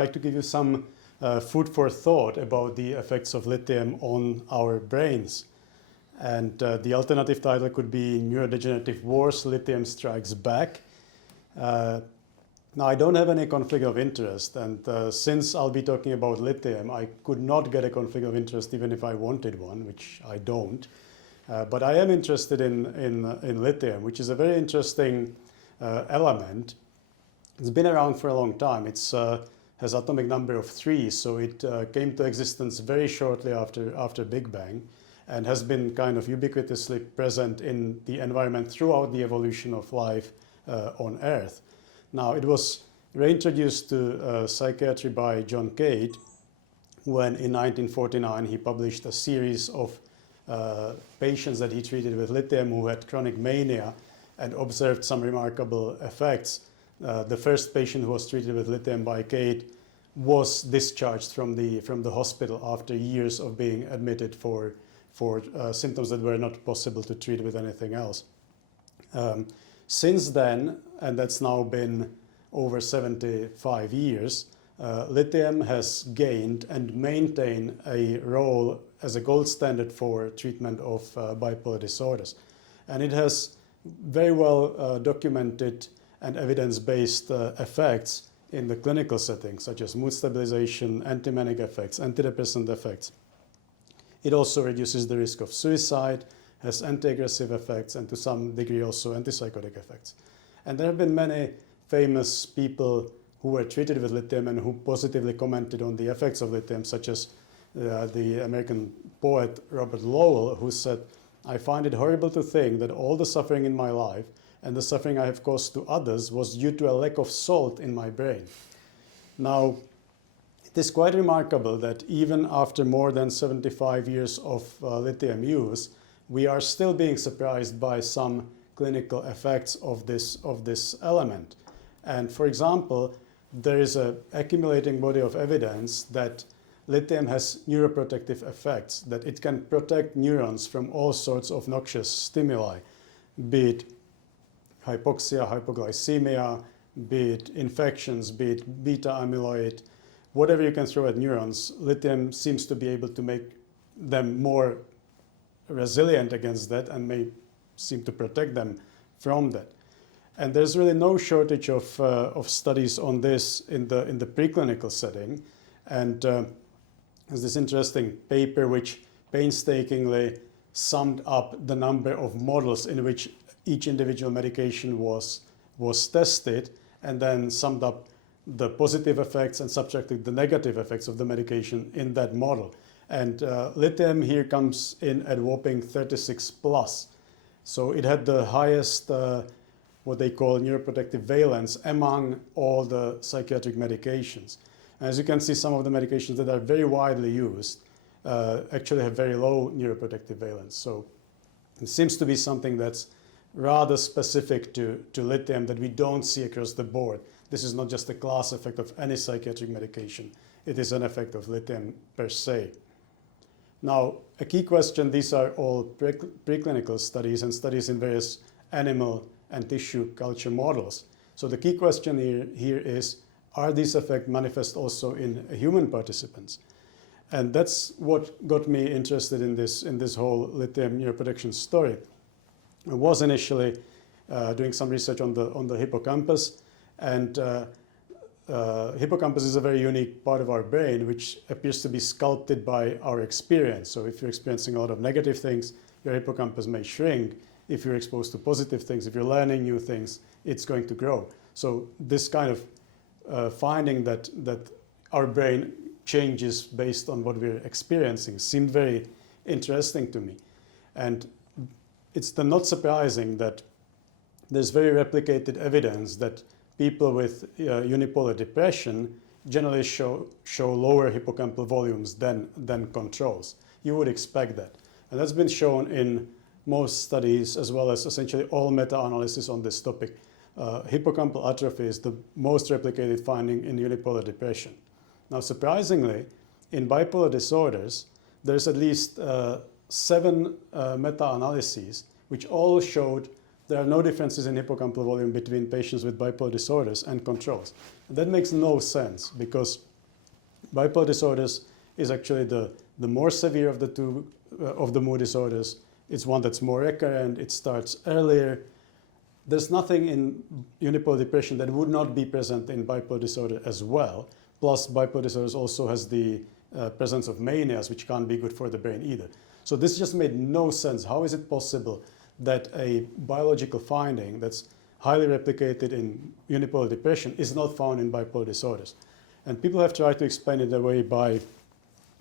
I'd like to give you some food for thought about the effects of lithium on our brains. And the alternative title could be Neurodegenerative Wars, Lithium Strikes Back. Now, I don't have any conflict of interest, and since I'll be talking about lithium, I could not get a conflict of interest even if I wanted one, which I don't. But I am interested in lithium, which is a very interesting element. It's been around for a long time. It has atomic number of 3, so it came to existence very shortly after Big Bang, and has been kind of ubiquitously present in the environment throughout the evolution of life on Earth. Now, it was reintroduced to psychiatry by John Cade when in 1949 he published a series of patients that he treated with lithium who had chronic mania and observed some remarkable effects. The first patient who was treated with lithium by Cade was discharged from the hospital after years of being admitted for symptoms that were not possible to treat with anything else. Since then, and that's now been over 75 years, lithium has gained and maintained a role as a gold standard for treatment of bipolar disorders. And it has very well documented and evidence-based effects in the clinical settings, such as mood stabilization, anti-manic effects, antidepressant effects. It also reduces the risk of suicide, has anti-aggressive effects, and to some degree also antipsychotic effects. And there have been many famous people who were treated with lithium and who positively commented on the effects of lithium, such as the American poet Robert Lowell, who said, "I find it horrible to think that all the suffering in my life and the suffering I have caused to others was due to a lack of salt in my brain." Now, it is quite remarkable that even after more than 75 years of lithium use, we are still being surprised by some clinical effects of this element. And for example, there is an accumulating body of evidence that lithium has neuroprotective effects, that it can protect neurons from all sorts of noxious stimuli, be it hypoxia, hypoglycemia, be it infections, be it beta amyloid, whatever you can throw at neurons, lithium seems to be able to make them more resilient against that and may seem to protect them from that. And there's really no shortage of studies on this in the preclinical setting. And there's this interesting paper which painstakingly summed up the number of models in which each individual medication was tested, and then summed up the positive effects and subtracted the negative effects of the medication in that model. And lithium here comes in at whopping 36 plus. So it had the highest, what they call neuroprotective valence among all the psychiatric medications. As you can see, some of the medications that are very widely used actually have very low neuroprotective valence. So it seems to be something that's rather specific to lithium that we don't see across the board. This is not just a class effect of any psychiatric medication. It is an effect of lithium per se. Now, a key question, these are all preclinical studies and studies in various animal and tissue culture models. So the key question here is, are these effects manifest also in human participants? And that's what got me interested in this whole lithium neuroprotection story. I was initially doing some research on the hippocampus, and hippocampus is a very unique part of our brain which appears to be sculpted by our experience. So if you're experiencing a lot of negative things, your hippocampus may shrink. If you're exposed to positive things, if you're learning new things, it's going to grow. So this kind of finding that our brain changes based on what we're experiencing seemed very interesting to me. And it's then not surprising that there's very replicated evidence that people with unipolar depression generally show lower hippocampal volumes than controls. You would expect that. And that's been shown in most studies, as well as essentially all meta-analysis on this topic. Hippocampal atrophy is the most replicated finding in unipolar depression. Now, surprisingly, in bipolar disorders, there's at least 7 meta-analyses which all showed there are no differences in hippocampal volume between patients with bipolar disorders and controls. And that makes no sense, because Bipolar disorders is actually the more severe of the two of the mood disorders. It's one that's more recurrent, it starts earlier. There's nothing in unipolar depression that would not be present in bipolar disorder as well. Plus, bipolar disorders also has the presence of manias, which can't be good for the brain either. So this just made no sense. How is it possible that a biological finding that's highly replicated in unipolar depression is not found in bipolar disorders? And people have tried to explain it away by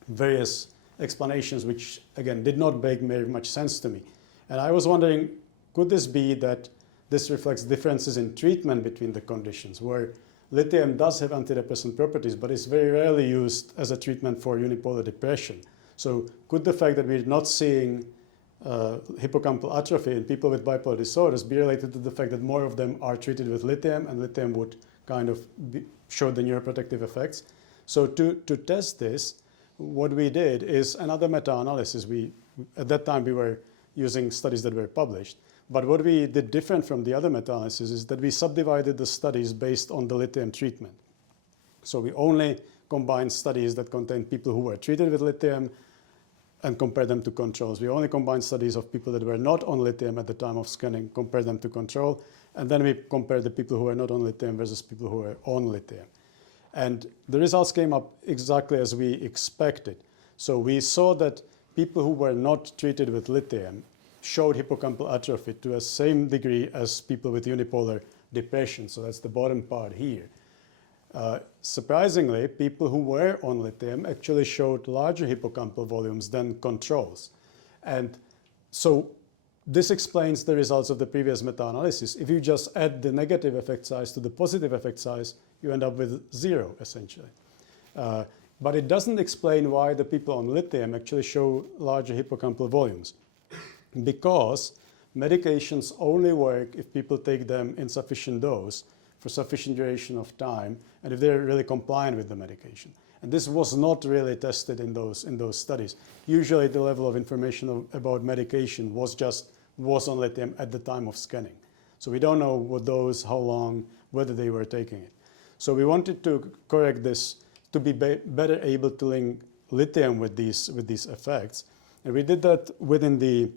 various explanations, which again did not make very much sense to me. And I was wondering, could this be that this reflects differences in treatment between the conditions, where lithium does have antidepressant properties, but is very rarely used as a treatment for unipolar depression? So could the fact that we're not seeing hippocampal atrophy in people with bipolar disorders be related to the fact that more of them are treated with lithium, and lithium would kind of show the neuroprotective effects? So to test this, what we did is another meta-analysis. At that time we were using studies that were published, but what we did different from the other meta-analysis is that we subdivided the studies based on the lithium treatment. So we only combined studies that contained people who were treated with lithium and compared them to controls. We only combined studies of people that were not on lithium at the time of scanning, compared them to control, and then we compared the people who were not on lithium versus people who were on lithium. And the results came up exactly as we expected. So we saw that people who were not treated with lithium showed hippocampal atrophy to the same degree as people with unipolar depression. So that's the bottom part here. Surprisingly, people who were on lithium actually showed larger hippocampal volumes than controls. And so this explains the results of the previous meta-analysis. If you just add the negative effect size to the positive effect size, you end up with 0, essentially. But it doesn't explain why the people on lithium actually show larger hippocampal volumes. Because medications only work if people take them in sufficient dose for sufficient duration of time, and if they're really compliant with the medication. And this was not really tested in those studies. Usually the level of information about medication was on lithium at the time of scanning. So we don't know what dose, how long, whether they were taking it. So we wanted to correct this to be better able to link lithium with these effects. And we did that within the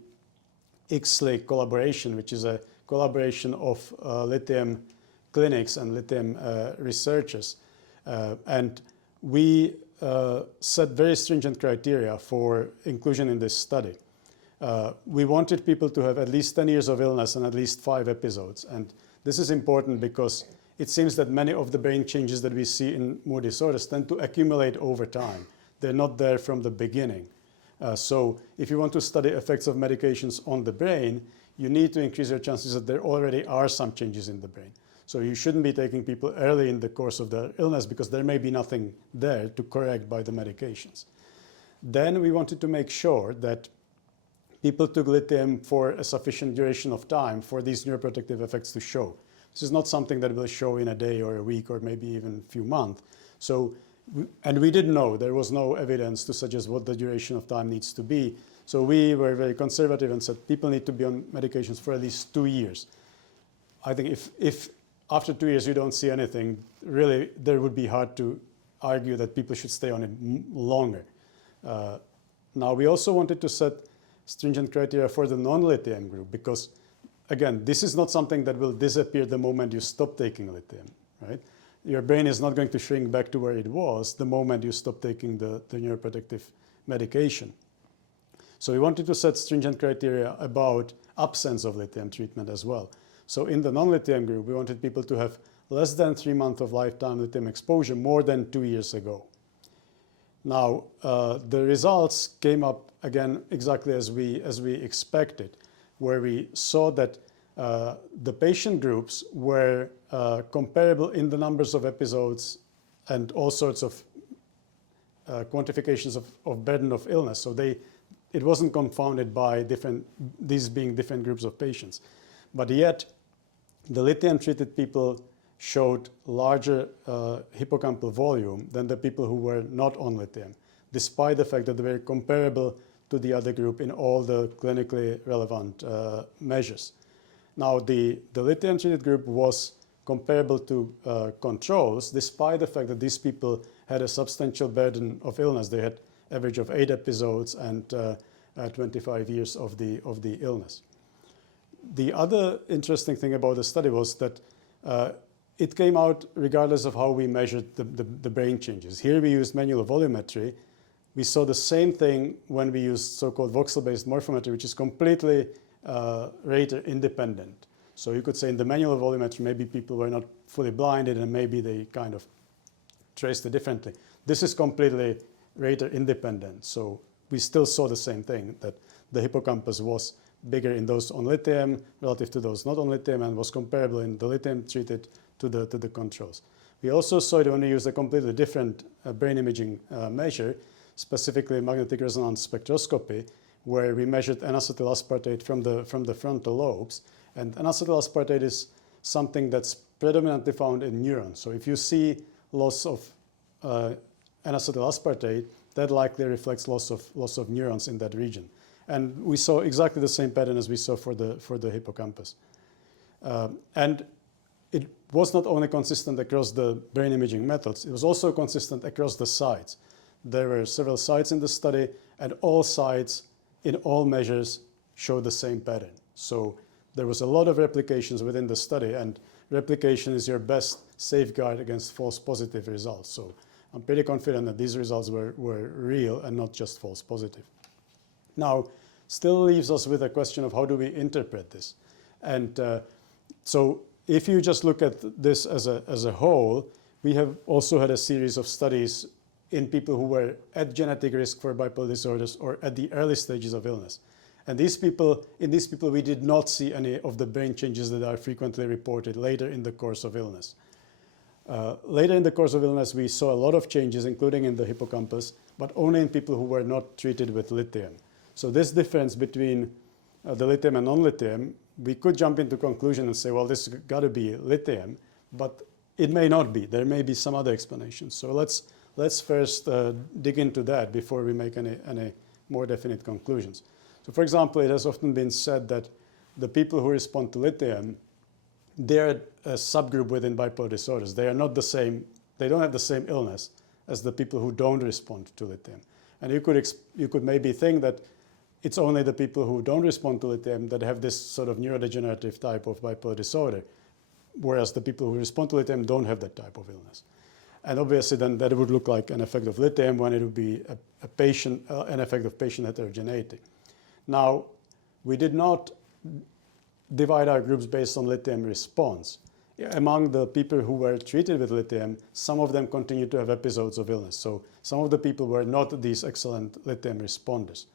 ICSLI collaboration, which is a collaboration of lithium clinics and lithium researchers. And we set very stringent criteria for inclusion in this study. We wanted people to have at least 10 years of illness and at least 5 episodes. And this is important because it seems that many of the brain changes that we see in mood disorders tend to accumulate over time. They're not there from the beginning. So if you want to study effects of medications on the brain, you need to increase your chances that there already are some changes in the brain. So you shouldn't be taking people early in the course of their illness because there may be nothing there to correct by the medications. Then we wanted to make sure that people took lithium for a sufficient duration of time for these neuroprotective effects to show. This is not something that will show in a day or a week or maybe even a few months. And we didn't know, there was no evidence to suggest what the duration of time needs to be. So we were very conservative and said people need to be on medications for at least 2 years. I think if after 2 years you don't see anything, really there would be hard to argue that people should stay on it longer. Now we also wanted to set stringent criteria for the non-lithium group because, again, this is not something that will disappear the moment you stop taking lithium, right? Your brain is not going to shrink back to where it was the moment you stop taking the neuroprotective medication. So we wanted to set stringent criteria about absence of lithium treatment as well. So in the non-lithium group, we wanted people to have less than 3 months of lifetime lithium exposure more than 2 years ago. Now, the results came up again exactly as we expected, where we saw that the patient groups were comparable in the numbers of episodes and all sorts of quantifications of burden of illness. So it wasn't confounded by these being different groups of patients. But yet, the lithium-treated people showed larger hippocampal volume than the people who were not on lithium, despite the fact that they were comparable to the other group in all the clinically relevant measures. Now, the lithium-treated group was comparable to controls, despite the fact that these people had a substantial burden of illness. They had average of 8 episodes and 25 years of the illness. The other interesting thing about the study was that it came out regardless of how we measured the brain changes. Here we used manual volumetry. We saw the same thing when we used so-called voxel-based morphometry, which is completely rater independent. So you could say in the manual volumetry, maybe people were not fully blinded and maybe they kind of traced it differently. This is completely rater independent. So we still saw the same thing, that the hippocampus was bigger in those on lithium relative to those not on lithium and was comparable in the lithium treated to the controls. We also saw it when we used a completely different brain imaging measure, specifically magnetic resonance spectroscopy, where we measured N-acetyl aspartate from the frontal lobes. And N-acetyl aspartate is something that's predominantly found in neurons. So if you see loss of N-acetyl aspartate, that likely reflects loss of neurons in that region. And we saw exactly the same pattern as we saw for the hippocampus. And it was not only consistent across the brain imaging methods, it was also consistent across the sites. There were several sites in the study, and all sites in all measures showed the same pattern. So there was a lot of replications within the study, and replication is your best safeguard against false positive results. So I'm pretty confident that these results were real and not just false positive. Now, still leaves us with a question of how do we interpret this? And so if you just look at this as a whole, we have also had a series of studies in people who were at genetic risk for bipolar disorders or at the early stages of illness. And in these people, we did not see any of the brain changes that are frequently reported later in the course of illness. Later in the course of illness, we saw a lot of changes, including in the hippocampus, but only in people who were not treated with lithium. So this difference between the lithium and non-lithium, we could jump into conclusion and say, well, this has got to be lithium, but it may not be. There may be some other explanations. So let's first dig into that before we make any more definite conclusions. So for example, it has often been said that the people who respond to lithium, they're a subgroup within bipolar disorders. They are not the same, they don't have the same illness as the people who don't respond to lithium. And you could maybe think that it's only the people who don't respond to lithium that have this sort of neurodegenerative type of bipolar disorder, whereas the people who respond to lithium don't have that type of illness. And obviously then that would look like an effect of lithium when it would be an effect of patient heterogeneity. Now, we did not divide our groups based on lithium response. Among the people who were treated with lithium, some of them continued to have episodes of illness. So some of the people were not these excellent lithium responders.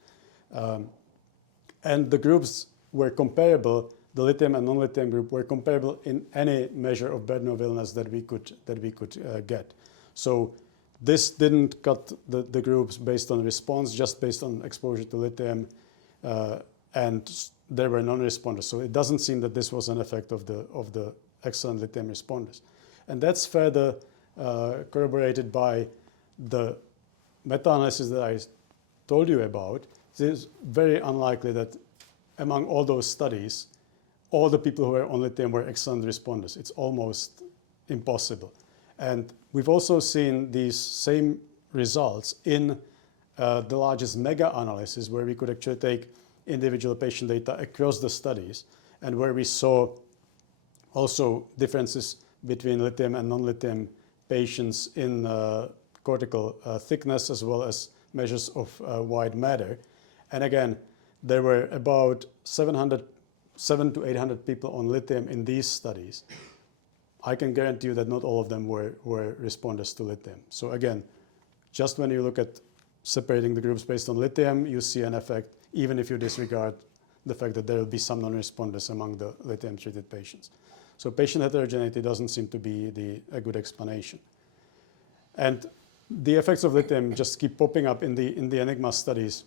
And the groups were comparable, the lithium and non-lithium group were comparable in any measure of burden of illness that we could get. So this didn't cut the groups based on response, just based on exposure to lithium, and there were non-responders. So it doesn't seem that this was an effect of the excellent lithium responders. And that's further corroborated by the meta-analysis that I told you about. It is very unlikely that among all those studies, all the people who were on lithium were excellent responders. It's almost impossible. And we've also seen these same results in the largest mega-analysis, where we could actually take individual patient data across the studies, and where we saw also differences between lithium and non-lithium patients in cortical thickness, as well as measures of white matter. And again, there were about 700 to 800 people on lithium in these studies. I can guarantee you that not all of them were responders to lithium. So again, just when you look at separating the groups based on lithium, you see an effect, even if you disregard the fact that there will be some non-responders among the lithium-treated patients. So patient heterogeneity doesn't seem to be a good explanation. And the effects of lithium just keep popping up in the Enigma studies.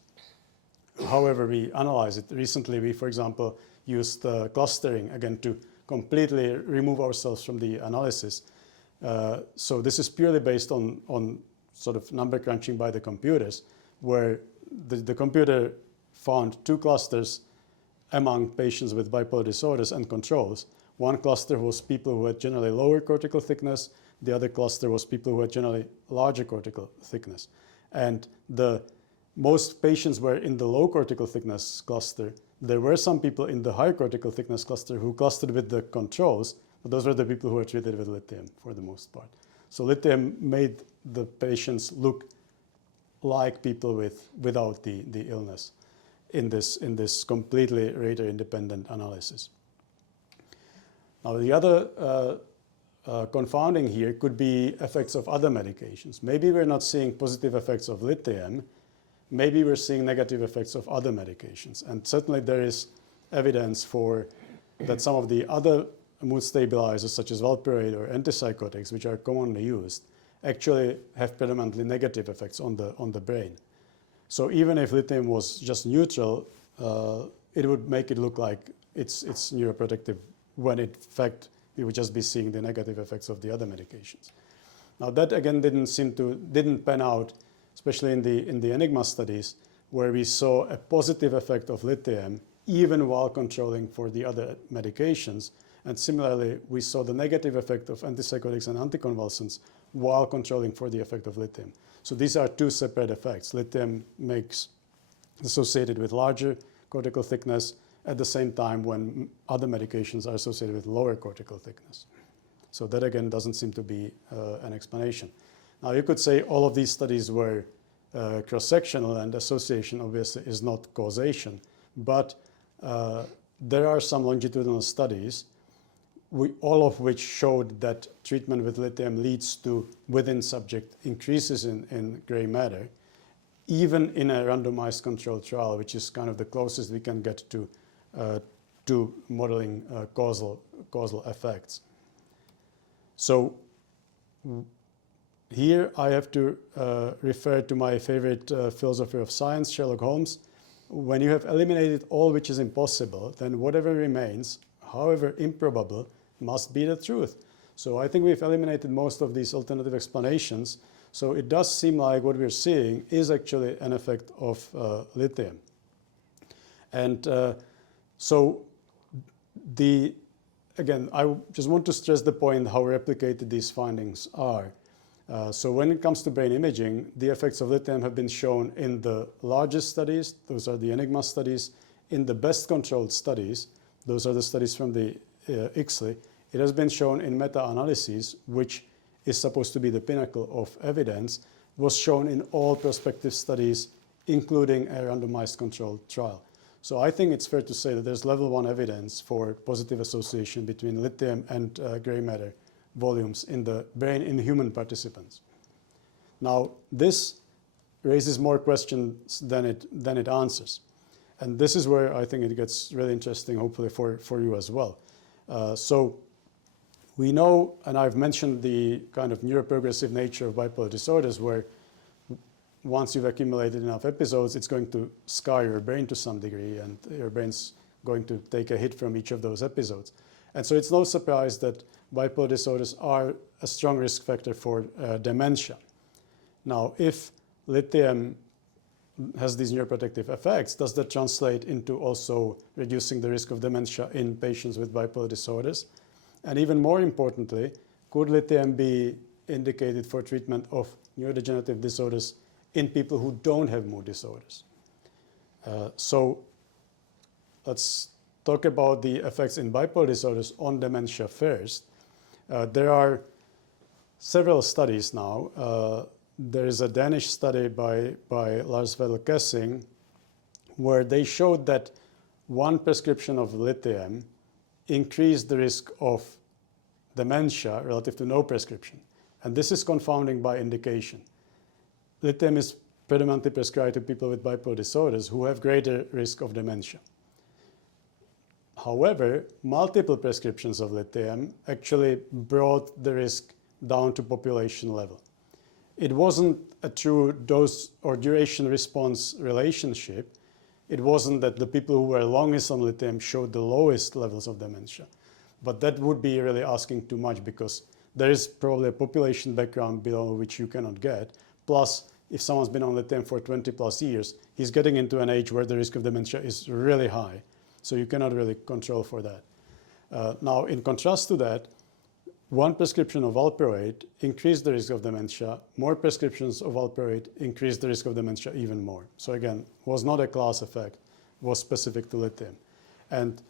However we analyze it. Recently, we, for example, used clustering, again, to completely remove ourselves from the analysis. So this is purely based on sort of number crunching by the computers, where the computer found 2 clusters among patients with bipolar disorders and controls. One cluster was people who had generally lower cortical thickness. The other cluster was people who had generally larger cortical thickness. And the most patients were in the low cortical thickness cluster. There were some people in the high cortical thickness cluster who clustered with the controls, but those were the people who were treated with lithium for the most part. So lithium made the patients look like people without the illness in this completely rater-independent analysis. Now the other confounding here could be effects of other medications. Maybe we're not seeing positive effects of lithium, maybe we're seeing negative effects of other medications. And certainly there is evidence for that some of the other mood stabilizers such as valproate or antipsychotics, which are commonly used, actually have predominantly negative effects on the brain. So even if lithium was just neutral, it would make it look like it's neuroprotective when in fact we would just be seeing the negative effects of the other medications. Now that again didn't pan out, especially in the Enigma studies, where we saw a positive effect of lithium even while controlling for the other medications. And similarly, we saw the negative effect of antipsychotics and anticonvulsants while controlling for the effect of lithium. So these are two separate effects. Lithium makes associated with larger cortical thickness at the same time when other medications are associated with lower cortical thickness. So that again doesn't seem to be an explanation. Now you could say all of these studies were cross-sectional, and association obviously is not causation, but there are some longitudinal studies all of which showed that treatment with lithium leads to within subject increases in gray matter, even in a randomized controlled trial, which is kind of the closest we can get to modeling causal effects. So here I have to refer to my favorite philosopher of science, Sherlock Holmes. When you have eliminated all which is impossible, then whatever remains, however improbable, must be the truth. So I think we've eliminated most of these alternative explanations. So it does seem like what we're seeing is actually an effect of lithium. And so again, I just want to stress the point how replicated these findings are. So when it comes to brain imaging, the effects of lithium have been shown in the largest studies. Those are the Enigma studies. In the best controlled studies, those are the studies from the ICSLI, it has been shown in meta-analyses, which is supposed to be the pinnacle of evidence, was shown in all prospective studies, including a randomized controlled trial. So I think it's fair to say that there's level 1 evidence for positive association between lithium and gray matter volumes in the brain in human participants. Now, this raises more questions than it answers. And this is where I think it gets really interesting, hopefully for you as well. So we know, and I've mentioned the kind of neuroprogressive nature of bipolar disorders, where once you've accumulated enough episodes, it's going to scar your brain to some degree, and your brain's going to take a hit from each of those episodes. And so it's no surprise that bipolar disorders are a strong risk factor for dementia. Now, if lithium has these neuroprotective effects, does that translate into also reducing the risk of dementia in patients with bipolar disorders? And even more importantly, could lithium be indicated for treatment of neurodegenerative disorders in people who don't have mood disorders? So let's talk about the effects in bipolar disorders on dementia first. There are several studies now. There is a Danish study by Lars Vedel Kessing where they showed that one prescription of lithium increased the risk of dementia relative to no prescription. And this is confounding by indication. Lithium is predominantly prescribed to people with bipolar disorders who have greater risk of dementia. However, multiple prescriptions of lithium actually brought the risk down to population level. It wasn't a true dose or duration response relationship. It wasn't that the people who were longest on lithium showed the lowest levels of dementia. But that would be really asking too much, because there is probably a population background below which you cannot get. Plus, if someone's been on lithium for 20 plus years, he's getting into an age where the risk of dementia is really high. So you cannot really control for that. Now, in contrast to that, one prescription of valproate increased the risk of dementia. More prescriptions of valproate increased the risk of dementia even more. So again, was not a class effect, was specific to lithium. And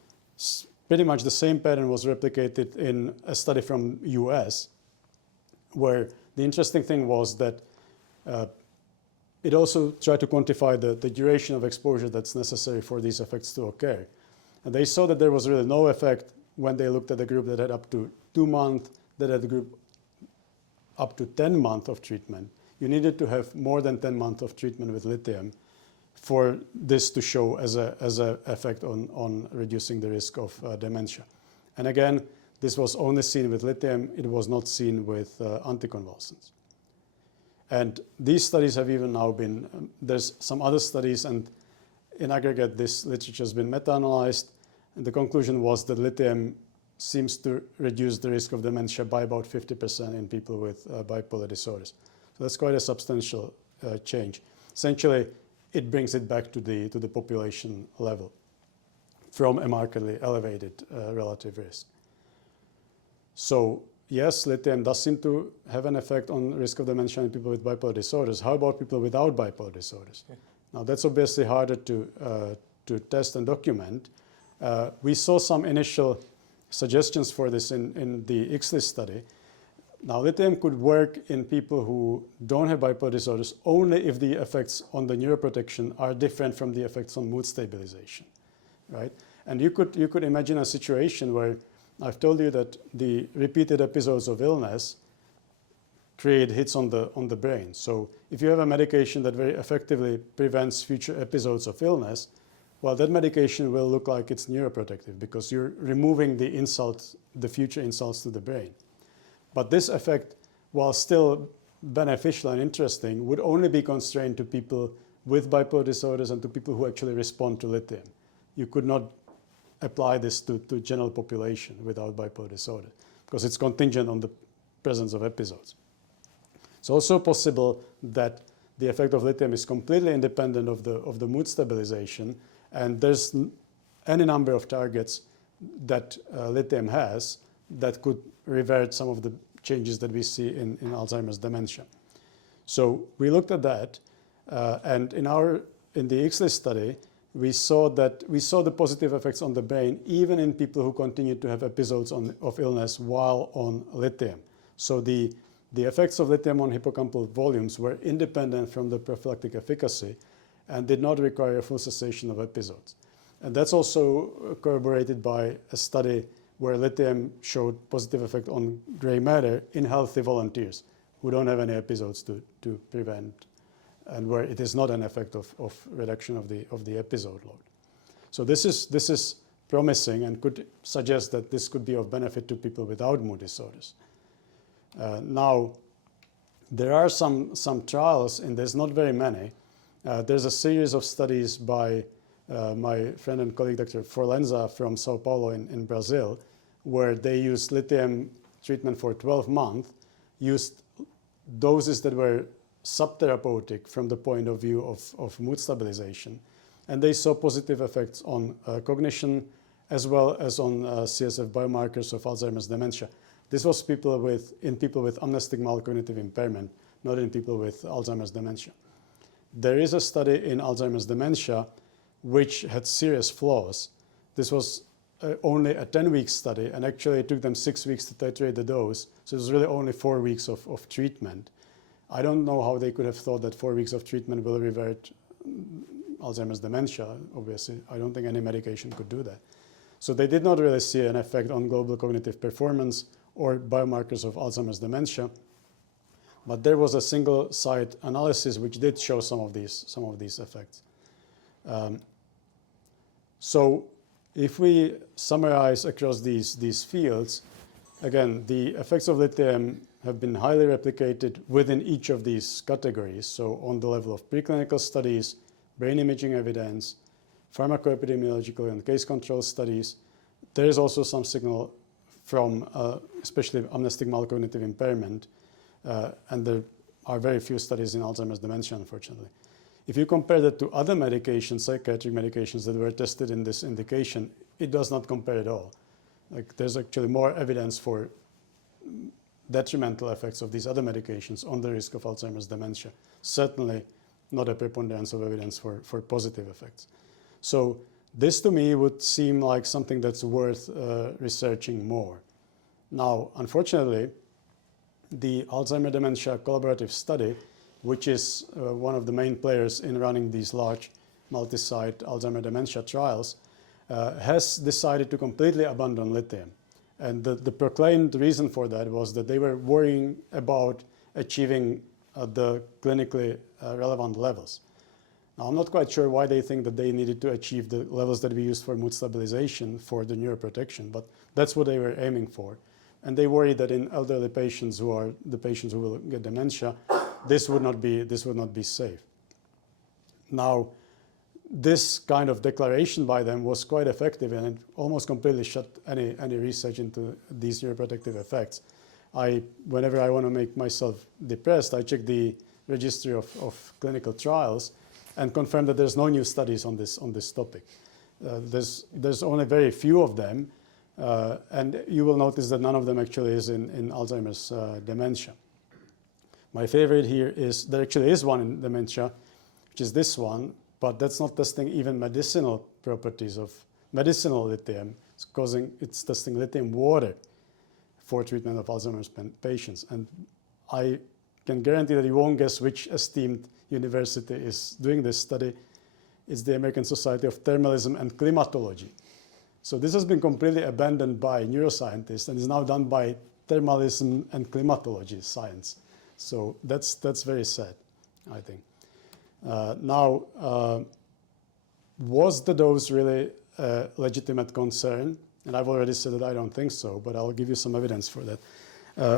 pretty much the same pattern was replicated in a study from US, where the interesting thing was that it also tried to quantify the duration of exposure that's necessary for these effects to occur. And they saw that there was really no effect when they looked at the group that had up to 2 months, that had a group up to 10 months of treatment. You needed to have more than 10 months of treatment with lithium for this to show as a effect on reducing the risk of dementia. And again, this was only seen with lithium. It was not seen with anticonvulsants. And these studies have even now been, there's some other studies, and in aggregate, this literature has been meta-analyzed, and the conclusion was that lithium seems to reduce the risk of dementia by about 50% in people with bipolar disorders. So that's quite a substantial change. Essentially, it brings it back to the population level from a markedly elevated relative risk. So yes, lithium does seem to have an effect on risk of dementia in people with bipolar disorders. How about people without bipolar disorders? Okay. Now that's obviously harder to test and document. We saw some initial suggestions for this in the ICSLIS study. Now lithium could work in people who don't have bipolar disorders only if the effects on the neuroprotection are different from the effects on mood stabilization, right? And you could imagine a situation where I've told you that the repeated episodes of illness create hits on the brain. So if you have a medication that very effectively prevents future episodes of illness, well, that medication will look like it's neuroprotective because you're removing the insults, the future insults to the brain. But this effect, while still beneficial and interesting, would only be constrained to people with bipolar disorders and to people who actually respond to lithium. You could not apply this to general population without bipolar disorder because it's contingent on the presence of episodes. It's also possible that the effect of lithium is completely independent of the mood stabilization, and there's any number of targets that lithium has that could revert some of the changes that we see in Alzheimer's dementia. So we looked at that, and in the ICSLIS study, we saw the positive effects on the brain even in people who continued to have episodes of illness while on lithium. So the effects of lithium on hippocampal volumes were independent from the prophylactic efficacy and did not require a full cessation of episodes. And that's also corroborated by a study where lithium showed positive effect on gray matter in healthy volunteers who don't have any episodes to prevent, and where it is not an effect of reduction of the episode load. So this is promising and could suggest that this could be of benefit to people without mood disorders. Now, there are some trials in this, not very many. There's a series of studies by my friend and colleague Dr. Forlenza from Sao Paulo in Brazil, where they used lithium treatment for 12 months, used doses that were subtherapeutic from the point of view of mood stabilization. And they saw positive effects on cognition as well as on CSF biomarkers of Alzheimer's dementia. This was in people with amnestic malcognitive impairment, not in people with Alzheimer's dementia. There is a study in Alzheimer's dementia which had serious flaws. This was only a 10-week study, and actually it took them 6 weeks to titrate the dose, so it was really only 4 weeks of treatment. I don't know how they could have thought that 4 weeks of treatment will revert Alzheimer's dementia. Obviously, I don't think any medication could do that. So they did not really see an effect on global cognitive performance or biomarkers of Alzheimer's dementia. But there was a single site analysis which did show some of these effects. So if we summarize across these fields, again, the effects of lithium have been highly replicated within each of these categories. So on the level of preclinical studies, brain imaging evidence, pharmacoepidemiological and case control studies, there is also some signal from especially amnestic malcognitive impairment, and there are very few studies in Alzheimer's dementia, unfortunately. If you compare that to other medications, psychiatric medications that were tested in this indication, it does not compare at all. Like, there's actually more evidence for detrimental effects of these other medications on the risk of Alzheimer's dementia. Certainly not a preponderance of evidence for positive effects. So this to me would seem like something that's worth researching more. Now, unfortunately, the Alzheimer Dementia Collaborative Study, which is one of the main players in running these large multi-site Alzheimer dementia trials, has decided to completely abandon lithium. And the proclaimed reason for that was that they were worrying about achieving the clinically relevant levels. Now, I'm not quite sure why they think that they needed to achieve the levels that we use for mood stabilization for the neuroprotection, but that's what they were aiming for. And they worry that in elderly patients who are the patients who will get dementia, this would not be safe. Now, this kind of declaration by them was quite effective, and it almost completely shut any research into these neuroprotective effects. Whenever I want to make myself depressed, I check the registry of clinical trials and confirm that there's no new studies on this topic. There's only very few of them, and you will notice that none of them actually is in Alzheimer's dementia. My favorite here is, there actually is one in dementia, which is this one, but that's not testing even medicinal properties of medicinal lithium. It's testing lithium water for treatment of Alzheimer's patients. And I can guarantee that you won't guess which esteemed university is doing this study. It's the American Society of Thermalism and Climatology. So this has been completely abandoned by neuroscientists and is now done by thermalism and climatology science. So that's very sad, I think. Was the dose really a legitimate concern? And I've already said that I don't think so, but I'll give you some evidence for that.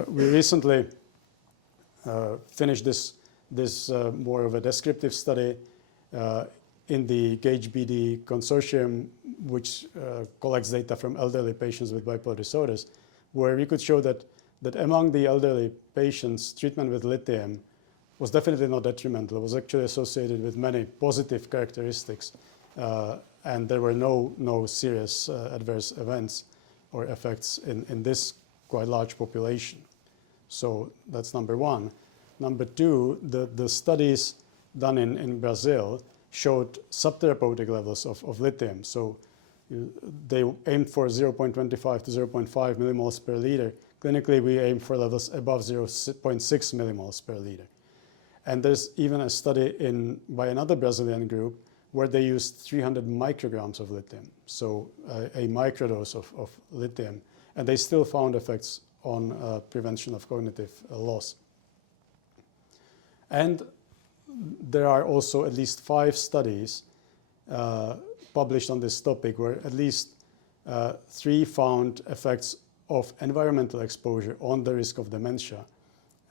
We recently finished this more of a descriptive study in the GAGE-BD consortium, which collects data from elderly patients with bipolar disorders, where we could show that among the elderly patients, treatment with lithium was definitely not detrimental. It was actually associated with many positive characteristics, and there were no serious adverse events or effects in this quite large population. So that's number one. Number two, the studies done in Brazil showed subtherapeutic levels of lithium. So they aimed for 0.25 to 0.5 millimoles per liter. Clinically, we aim for levels above 0.6 millimoles per liter. And there's even a study by another Brazilian group where they used 300 micrograms of lithium, so a microdose of lithium, and they still found effects on prevention of cognitive loss. And there are also at least 5 studies published on this topic where at least 3 found effects of environmental exposure on the risk of dementia.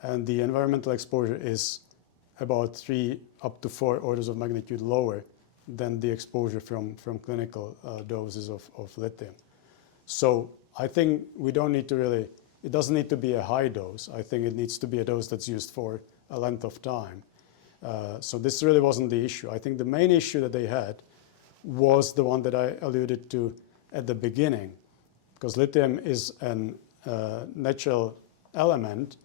And the environmental exposure is about 3 up to 4 orders of magnitude lower than the exposure from clinical doses of lithium. So I think we don't need to really, it doesn't need to be a high dose. I think it needs to be a dose that's used for a length of time. So this really wasn't the issue. I think the main issue that they had was the one that I alluded to at the beginning, because lithium is a natural element.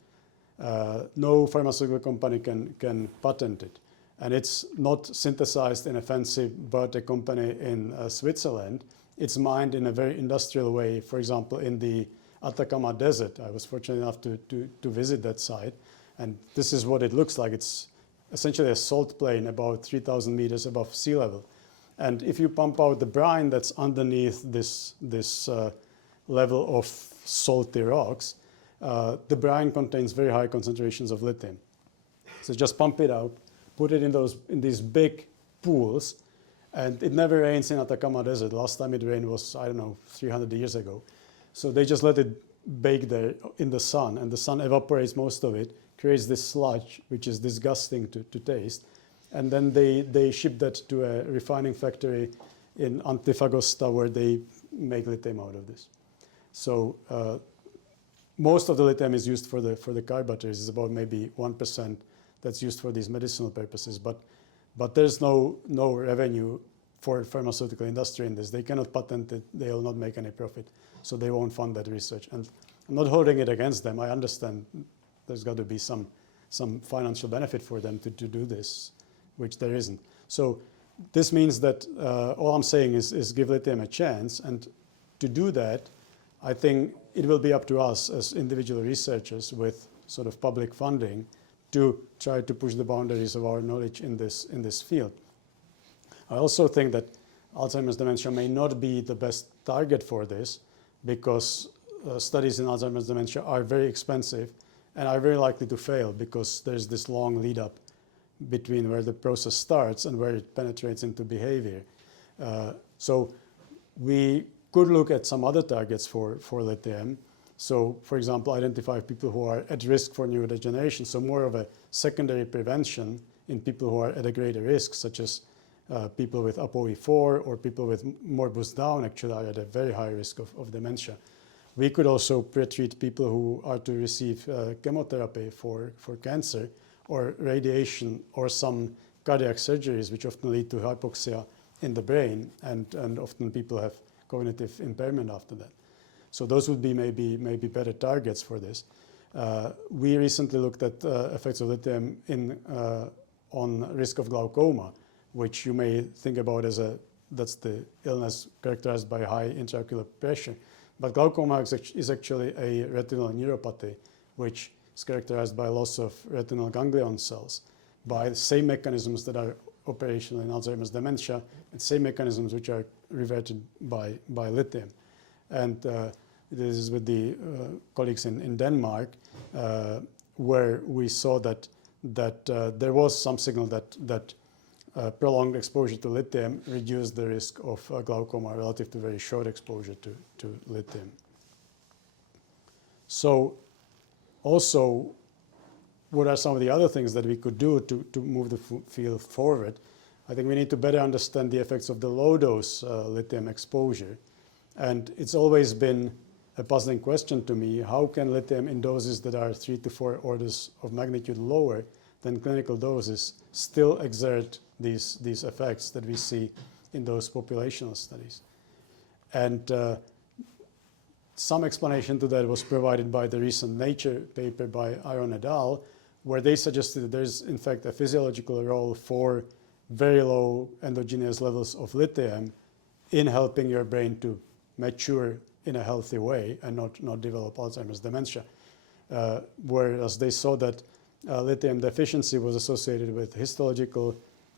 No pharmaceutical company can patent it. And it's not synthesized in a fancy biotech company in Switzerland. It's mined in a very industrial way, for example, in the Atacama Desert. I was fortunate enough to visit that site. And this is what it looks like. It's essentially a salt plain about 3,000 meters above sea level. And if you pump out the brine that's underneath this level of salty rocks, the brine contains very high concentrations of lithium. So just pump it out, put it in these big pools, and it never rains in Atacama Desert. Last time it rained was, I don't know, 300 years ago. So they just let it bake there in the sun, and the sun evaporates most of it, creates this sludge, which is disgusting to taste. And then they ship that to a refining factory in Antofagasta, where they make lithium out of this. So most of the lithium is used for the car batteries. It's about maybe 1% that's used for these medicinal purposes. But there's no revenue for pharmaceutical industry in this. They cannot patent it. They will not make any profit. So they won't fund that research. And I'm not holding it against them. I understand there's got to be some financial benefit for them to do this, which there isn't. So this means that all I'm saying is give lithium a chance, and to do that, I think it will be up to us as individual researchers with sort of public funding to try to push the boundaries of our knowledge in this field. I also think that Alzheimer's dementia may not be the best target for this, because studies in Alzheimer's dementia are very expensive and are very likely to fail, because there's this long lead up between where the process starts and where it penetrates into behavior. So we could look at some other targets for lithium. So, for example, identify people who are at risk for neurodegeneration, so more of a secondary prevention in people who are at a greater risk, such as people with ApoE4 or people with morbus Down actually are at a very high risk of dementia. We could also pre-treat people who are to receive chemotherapy for cancer, or radiation, or some cardiac surgeries, which often lead to hypoxia in the brain, and often people have cognitive impairment after that. So those would be maybe better targets for this. We recently looked at effects of lithium on risk of glaucoma, which you may think about as that's the illness characterized by high intraocular pressure. But glaucoma is actually a retinal neuropathy, which is characterized by loss of retinal ganglion cells by the same mechanisms that are operational in Alzheimer's dementia, and same mechanisms which are reverted by lithium. And this is with the colleagues in Denmark, where we saw that there was some signal that prolonged exposure to lithium reduced the risk of glaucoma relative to very short exposure to lithium. So also, what are some of the other things that we could do to move the field forward? I think we need to better understand the effects of the low-dose lithium exposure. And it's always been a puzzling question to me, how can lithium in doses that are 3 to 4 orders of magnitude lower than clinical doses still exert these effects that we see in those populational studies? And some explanation to that was provided by the recent Nature paper by Iron et al., where they suggested that there's in fact a physiological role for very low endogenous levels of lithium in helping your brain to mature in a healthy way and not develop Alzheimer's dementia. Whereas they saw that lithium deficiency was associated with histological,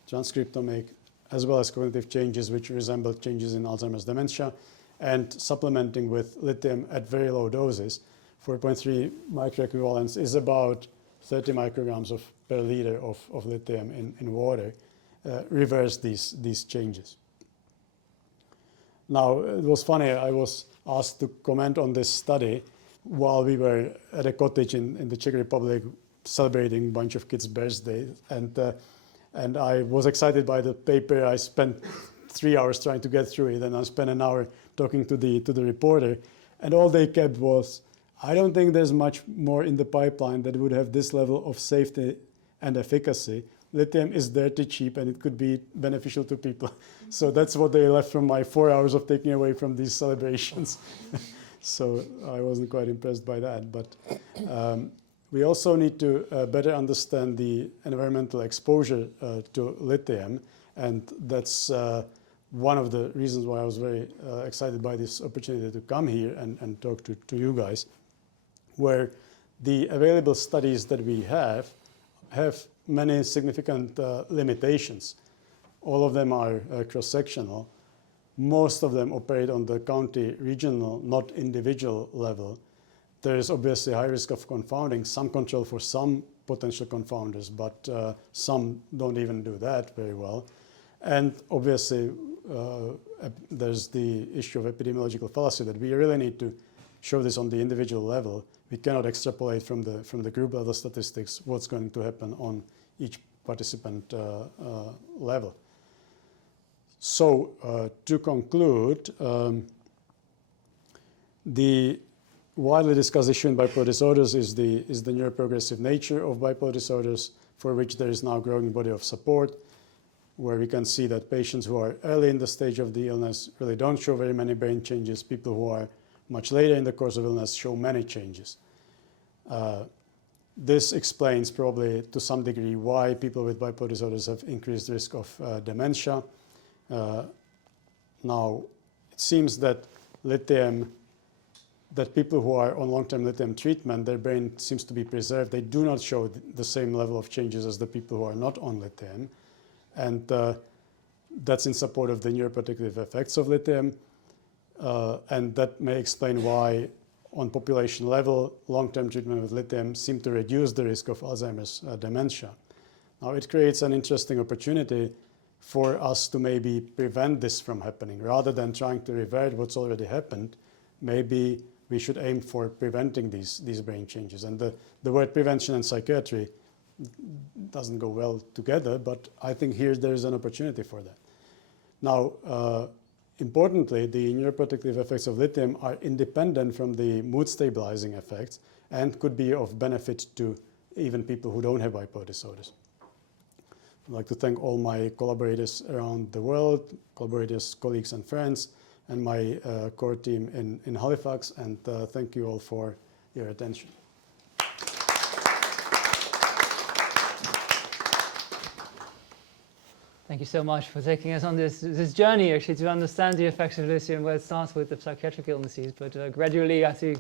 transcriptomic, as well as cognitive changes which resembled changes in Alzheimer's dementia, and supplementing with lithium at very low doses, 4.3 microequivalents is about 30 micrograms per liter of lithium in water, reverse these changes. Now, it was funny, I was asked to comment on this study while we were at a cottage in the Czech Republic celebrating a bunch of kids' birthdays, and I was excited by the paper. I spent 3 hours trying to get through it, and I spent an hour talking to the reporter, and all they kept was, I don't think there's much more in the pipeline that would have this level of safety and efficacy. Lithium is dirty cheap, and it could be beneficial to people. So that's what they left from my 4 hours of taking away from these celebrations. So I wasn't quite impressed by that. But we also need to better understand the environmental exposure to lithium, and that's one of the reasons why I was very excited by this opportunity to come here and talk to you guys, where the available studies that we have many significant limitations. All of them are cross-sectional. Most of them operate on the county, regional, not individual level. There is obviously high risk of confounding, some control for some potential confounders, but some don't even do that very well. And obviously, there's the issue of epidemiological fallacy that we really need to show this on the individual level. We cannot extrapolate from the group level statistics what's going to happen on each participant level. So to conclude, the widely discussed issue in bipolar disorders is the neuroprogressive nature of bipolar disorders, for which there is now a growing body of support, where we can see that patients who are early in the stage of the illness really don't show very many brain changes. People who are much later in the course of illness, show many changes. This explains probably to some degree why people with bipolar disorders have increased risk of dementia. Now, it seems that people who are on long-term lithium treatment, their brain seems to be preserved. They do not show the same level of changes as the people who are not on lithium. And that's in support of the neuroprotective effects of lithium. And that may explain why, on population level, long-term treatment with lithium seem to reduce the risk of Alzheimer's dementia. Now, it creates an interesting opportunity for us to maybe prevent this from happening. Rather than trying to revert what's already happened, maybe we should aim for preventing these brain changes. And the word prevention and psychiatry doesn't go well together, but I think here there's an opportunity for that. Now, importantly, the neuroprotective effects of lithium are independent from the mood stabilizing effects and could be of benefit to even people who don't have bipolar disorders. I'd like to thank all my collaborators around the world, collaborators, colleagues and friends, and my core team in Halifax, and thank you all for your attention. Thank you so much for taking us on this journey, actually, to understand the effects of lithium, where it starts with the psychiatric illnesses, but gradually, I think,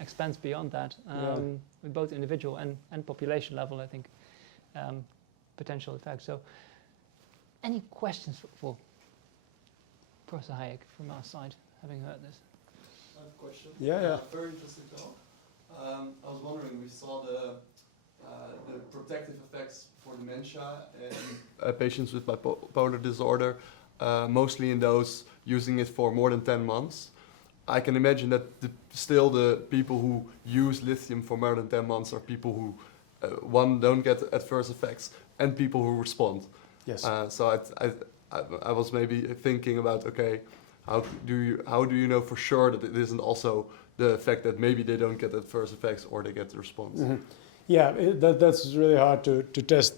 expands beyond that, with both individual and population level, I think, potential effects. So, any questions for Professor Hajek from our side, having heard this? I have a question. Yeah. Very interesting talk. I was wondering, we saw the protective effects for dementia in patients with bipolar disorder, mostly in those using it for more than 10 months. I can imagine that still the people who use lithium for more than 10 months are people who, one, don't get adverse effects, and people who respond. Yes. So I was maybe thinking about, okay, how do you know for sure that it isn't also the effect that maybe they don't get adverse effects or they get the response? Mm-hmm. Yeah, that's really hard to test.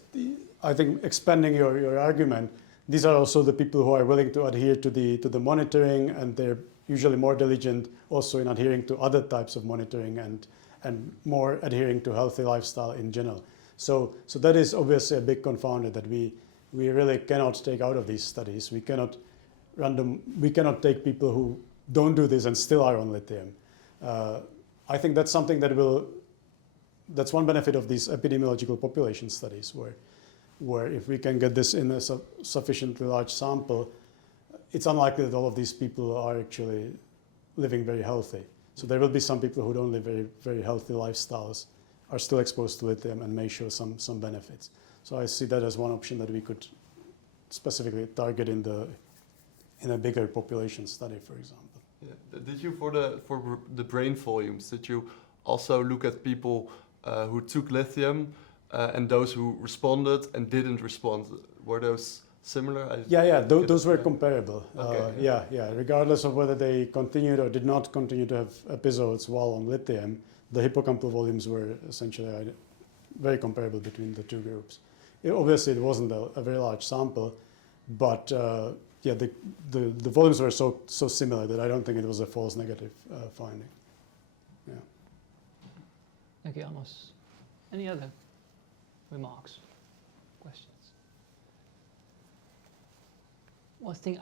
I think expanding your argument, these are also the people who are willing to adhere to the monitoring, and they're usually more diligent also in adhering to other types of monitoring and more adhering to healthy lifestyle in general. So that is obviously a big confounder that we really cannot take out of these studies. We cannot take people who don't do this and still are on lithium. I think that's something that's one benefit of these epidemiological population studies, where if we can get this in a sufficiently large sample, it's unlikely that all of these people are actually living very healthy. So there will be some people who don't live very, very healthy lifestyles, are still exposed to lithium and may show some benefits. So I see that as one option that we could specifically target in a bigger population study, for example. Yeah. Did you, for the brain volumes, did you also look at people who took lithium and those who responded and didn't respond? Were those similar? Those were comparable. Okay, Regardless of whether they continued or did not continue to have episodes while on lithium, the hippocampal volumes were essentially very comparable between the two groups. Obviously, it wasn't a very large sample, but the volumes were so similar that I don't think it was a false negative finding. Yeah. Thank you, Amos. Any other remarks, questions?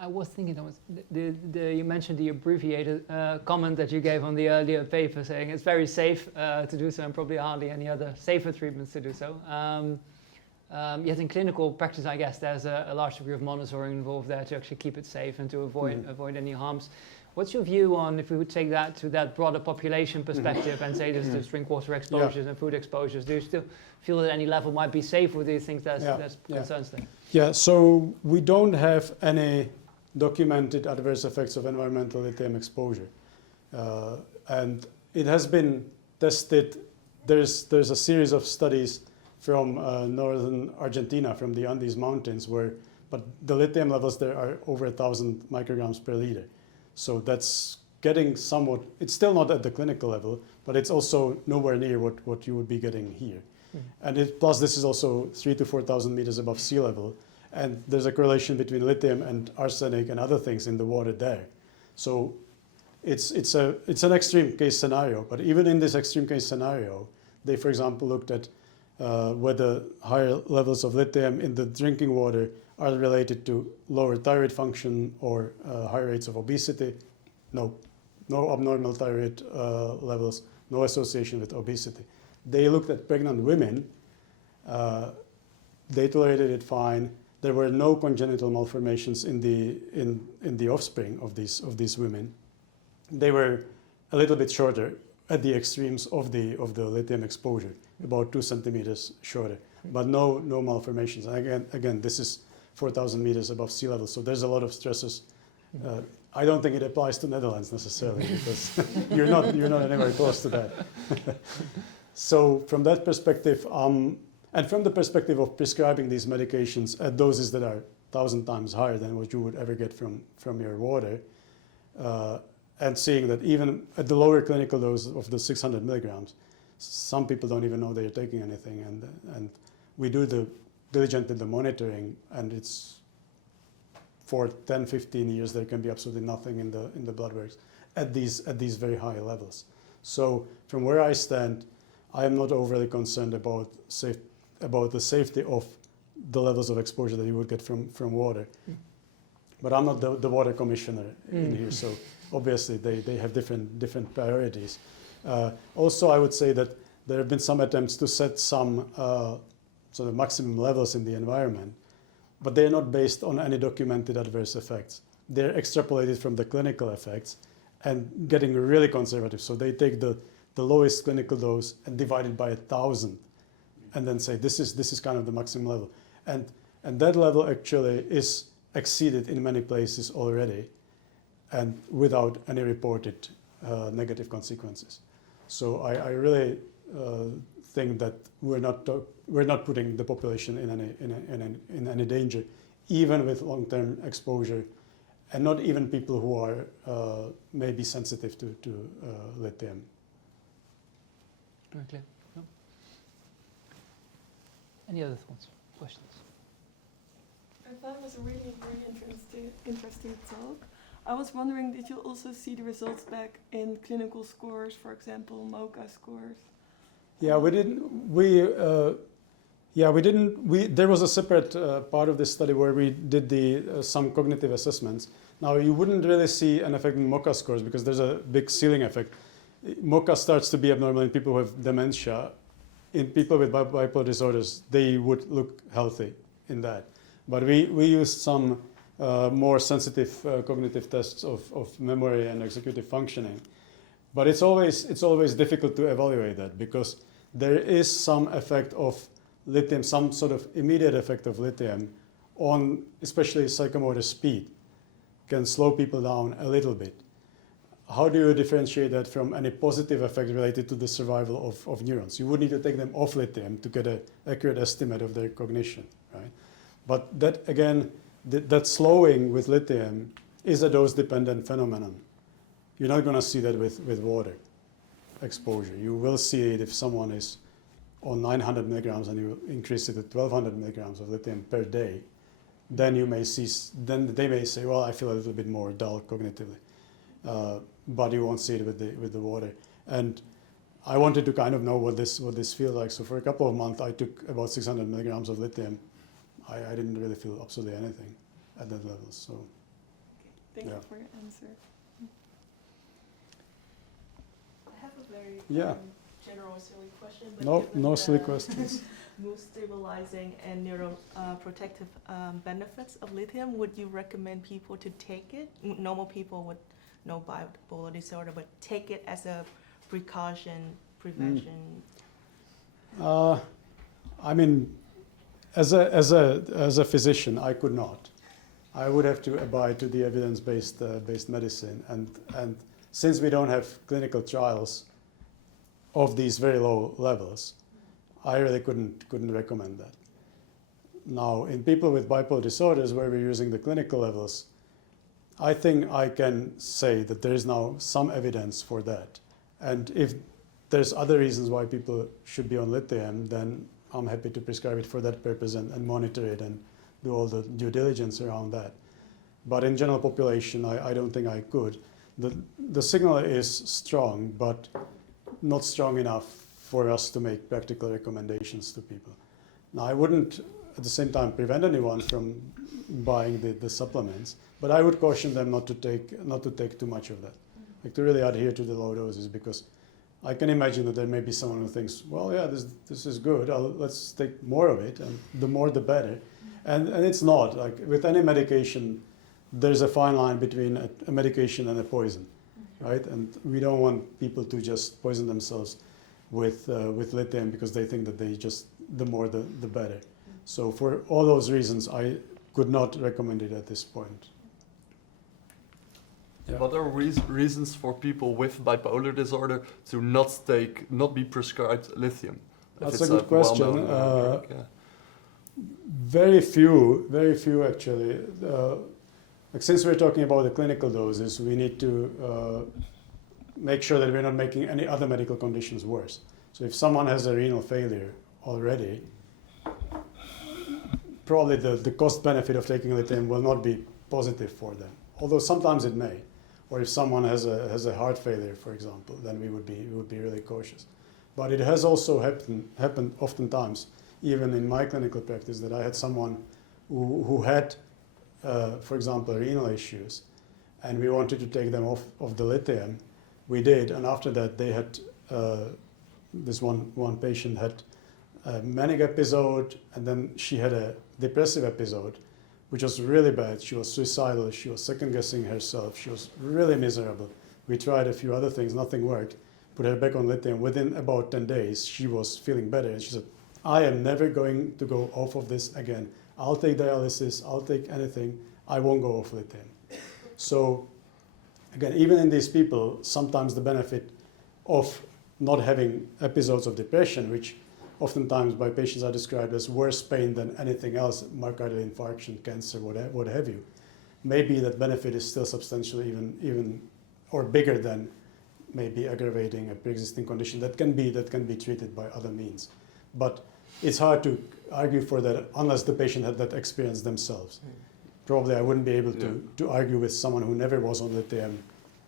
I was thinking, Thomas, you mentioned the abbreviated comment that you gave on the earlier paper, saying it's very safe to do so, and probably hardly any other safer treatments to do so. Yet in clinical practice, I guess there's a large degree of monitoring involved there to actually keep it safe and to avoid any harms. What's your view on, if we would take that to that broader population perspective and say there's drink water exposures and food exposures, do you still feel that any level might be safe, or do you think there's concerns there? Yeah, so we don't have any documented adverse effects of environmental lithium exposure. And it has been tested. There's a series of studies from northern Argentina, from the Andes Mountains, but the lithium levels there are over 1,000 micrograms per liter. So that's getting somewhat, it's still not at the clinical level, but it's also nowhere near what you would be getting here. And plus this is also 3,000 to 4,000 meters above sea level. And there's a correlation between lithium and arsenic and other things in the water there. So it's an extreme case scenario, but even in this extreme case scenario, they, for example, looked at whether higher levels of lithium in the drinking water are related to lower thyroid function or higher rates of obesity. No abnormal thyroid levels, no association with obesity. They looked at pregnant women. They tolerated it fine. There were no congenital malformations in the offspring of these women. They were a little bit shorter at the extremes of the lithium exposure, about 2 centimeters shorter, but no malformations. Again, this is 4,000 meters above sea level, so there's a lot of stressors. I don't think it applies to Netherlands necessarily, because you're not anywhere close to that. So from that perspective, and from the perspective of prescribing these medications at doses that are 1,000 times higher than what you would ever get from your water, and seeing that even at the lower clinical dose of the 600 milligrams, some people don't even know they're taking anything, and we do diligently the monitoring, and it's for 10, 15 years there can be absolutely nothing in the blood works at these very high levels. So from where I stand, I am not overly concerned about the safety of the levels of exposure that you would get from water. But I'm not the water commissioner in here, so obviously they have different priorities. Also, I would say that there have been some attempts to set some sort of maximum levels in the environment, but they're not based on any documented adverse effects. They're extrapolated from the clinical effects and getting really conservative. So they take the lowest clinical dose and divide it by 1,000, and then say this is kind of the maximum level. And that level actually is exceeded in many places already, and without any reported negative consequences. So I really think that we're not putting the population in any danger, even with long-term exposure, and not even people who are maybe sensitive to lithium. Very clear. No? Any other thoughts, questions? I thought it was a really interesting talk. I was wondering, did you also see the results back in clinical scores, for example, MoCA scores? Yeah, we didn't. There was a separate part of this study where we did some cognitive assessments. Now, you wouldn't really see an effect in MoCA scores because there's a big ceiling effect. MoCA starts to be abnormal in people who have dementia. In people with bipolar disorders, they would look healthy in that. But we used some more sensitive cognitive tests of memory and executive functioning. But it's always difficult to evaluate that because there is some effect of lithium, some sort of immediate effect of lithium on especially psychomotor speed, can slow people down a little bit. How do you differentiate that from any positive effect related to the survival of neurons? You would need to take them off lithium to get an accurate estimate of their cognition, right? But that, again, that slowing with lithium is a dose-dependent phenomenon. You're not going to see that with water exposure. You will see it if someone is on 900 milligrams and you increase it to 1,200 milligrams of lithium per day. Then you may see. Then they may say, "Well, I feel a little bit more dull cognitively," but you won't see it with the water. And I wanted to kind of know what this feels like. So for a couple of months, I took about 600 milligrams of lithium. I didn't really feel absolutely anything at that level. So, Thank you for your answer. I have a very general silly question. But no silly questions. Mood stabilizing and neuroprotective benefits of lithium, would you recommend people to take it? Normal people with no bipolar disorder, but take it as a prevention? I mean, as a physician, I could not. I would have to abide to the evidence-based medicine, and since we don't have clinical trials of these very low levels, I really couldn't recommend that. Now, in people with bipolar disorders where we're using the clinical levels, I think I can say that there is now some evidence for that. And if there's other reasons why people should be on lithium, then I'm happy to prescribe it for that purpose and monitor it and do all the due diligence around that. But in general population, I don't think I could. the signal is strong, but not strong enough for us to make practical recommendations to people. Now, I wouldn't at the same time prevent anyone from buying the supplements, but I would caution them not to take too much of that, like to really adhere to the low doses, because I can imagine that there may be someone who thinks, well, yeah, this is good, let's take more of it, and the more the better. And it's not. Like with any medication, there's a fine line between a medication and a poison, right? And we don't want people to just poison themselves with lithium because they think that the more the better. So for all those reasons, I could not recommend it at this point. Yeah. What are reasons for people with bipolar disorder to not be prescribed lithium? That's a good question. Drug, yeah. Very few actually. Like since we're talking about the clinical doses, we need to make sure that we're not making any other medical conditions worse. So if someone has a renal failure already, probably the cost benefit of taking lithium will not be positive for them. Although sometimes it may. Or if someone has a heart failure, for example, then we would be really cautious. But it has also happened oftentimes, even in my clinical practice, that I had someone who had, for example, renal issues, and we wanted to take them off of the lithium. We did, and after that they had, this one patient had a manic episode, and then she had a depressive episode, which was really bad. She was suicidal, she was second-guessing herself, she was really miserable. We tried a few other things, nothing worked. Put her back on lithium. Within about 10 days, she was feeling better, and she said, I am never going to go off of this again. I'll take dialysis, I'll take anything, I won't go off lithium. So again, even in these people, sometimes the benefit of not having episodes of depression, which oftentimes by patients are described as worse pain than anything else, myocardial infarction, cancer, what have you, maybe that benefit is still substantially even or bigger than maybe aggravating a pre-existing condition that can be treated by other means. But it's hard to argue for that unless the patient had that experience themselves. Probably I wouldn't be able to argue with someone who never was on lithium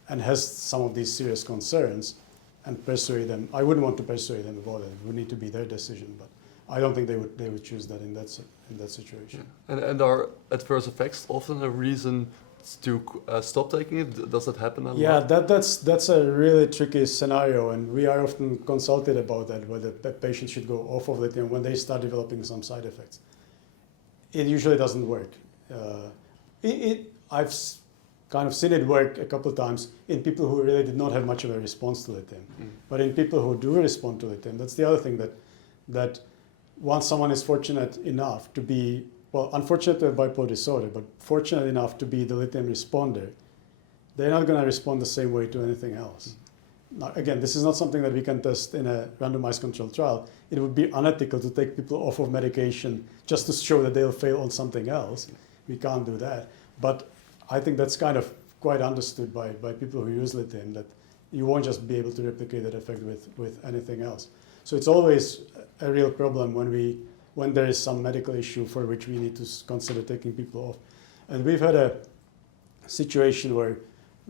and has some of these serious concerns and persuade them. I wouldn't want to persuade them about it. It would need to be their decision, but I don't think they would choose that in that situation. Yeah. And are adverse effects often a reason to stop taking it? Does that happen a lot? Yeah, that's a really tricky scenario, and we are often consulted about that, whether a patient should go off of lithium when they start developing some side effects. It usually doesn't work. I've kind of seen it work a couple of times in people who really did not have much of a response to lithium. But in people who do respond to lithium, that's the other thing that once someone is fortunate enough to be, well, unfortunate to have bipolar disorder, but fortunate enough to be the lithium responder, they're not going to respond the same way to anything else. Now, again, this is not something that we can test in a randomized controlled trial. It would be unethical to take people off of medication just to show that they'll fail on something else. We can't do that. But I think that's kind of quite understood by people who use lithium, that you won't just be able to replicate that effect with anything else. So it's always a real problem when there is some medical issue for which we need to consider taking people off. And we've had a situation where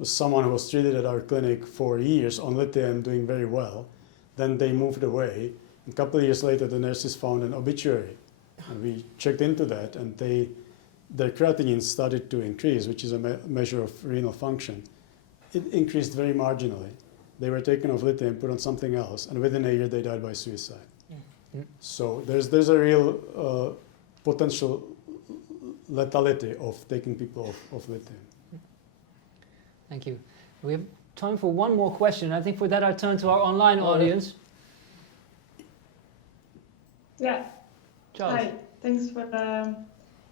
someone who was treated at our clinic for years on lithium doing very well, then they moved away. A couple of years later, the nurses found an obituary. And we checked into that, and their creatinine started to increase, which is a measure of renal function. It increased very marginally. They were taken off lithium, put on something else, and within a year they died by suicide. So there's a real potential lethality of taking people off lithium. Thank you. We have time for one more question. I think for that I turn to our online audience. Yeah. Charles. Hi. Thanks for the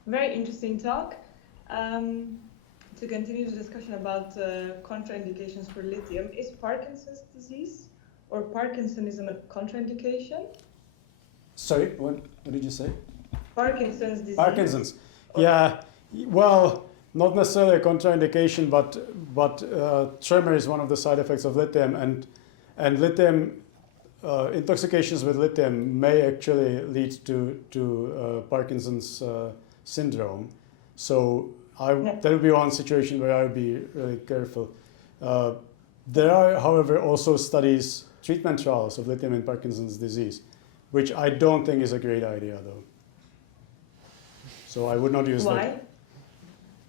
very interesting talk. To continue the discussion about contraindications for lithium, is Parkinson's disease or Parkinsonism a contraindication? Sorry, what did you say? Parkinson's disease. Parkinson's. Yeah, well, not necessarily a contraindication, but tremor is one of the side effects of lithium, and lithium intoxications with lithium may actually lead to Parkinson's syndrome. So that would be one situation where I would be really careful. There are, however, also studies, treatment trials of lithium in Parkinson's disease, which I don't think is a great idea, though. So I would not use that. Why?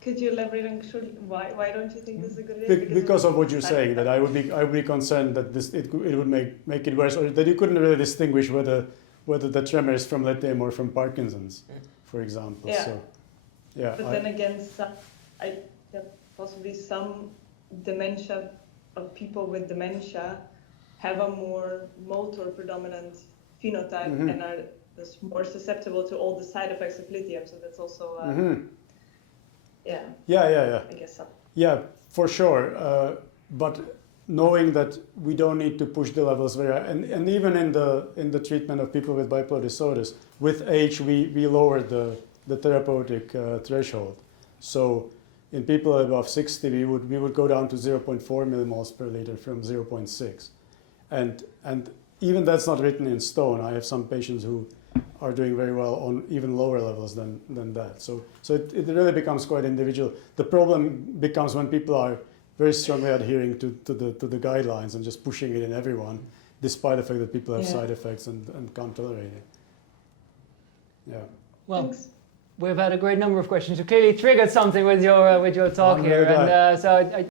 Could you elaborate on why don't you think this is a good idea? Because of what you're saying, that I would be concerned that it would make it worse, or that you couldn't really distinguish whether the tremor is from lithium or from Parkinson's, for example. Yeah. So, yeah. But then again, possibly some dementia of people with dementia have a more motor predominant phenotype and are thus more susceptible to all the side effects of lithium. So that's also, Yeah. I guess so. Yeah, for sure. But knowing that we don't need to push the levels very high, and even in the treatment of people with bipolar disorders, with age we lower the therapeutic threshold. So in people above 60, we would go down to 0.4 millimoles per liter from 0.6, and even that's not written in stone. I have some patients who are doing very well on even lower levels than that. So it really becomes quite individual. The problem becomes when people are very strongly adhering to the guidelines and just pushing it in everyone, despite the fact that people have side effects and can't tolerate it. Yeah. Well, Thanks. we've had a great number of questions. You clearly triggered something with your talk I'm here, very glad. and so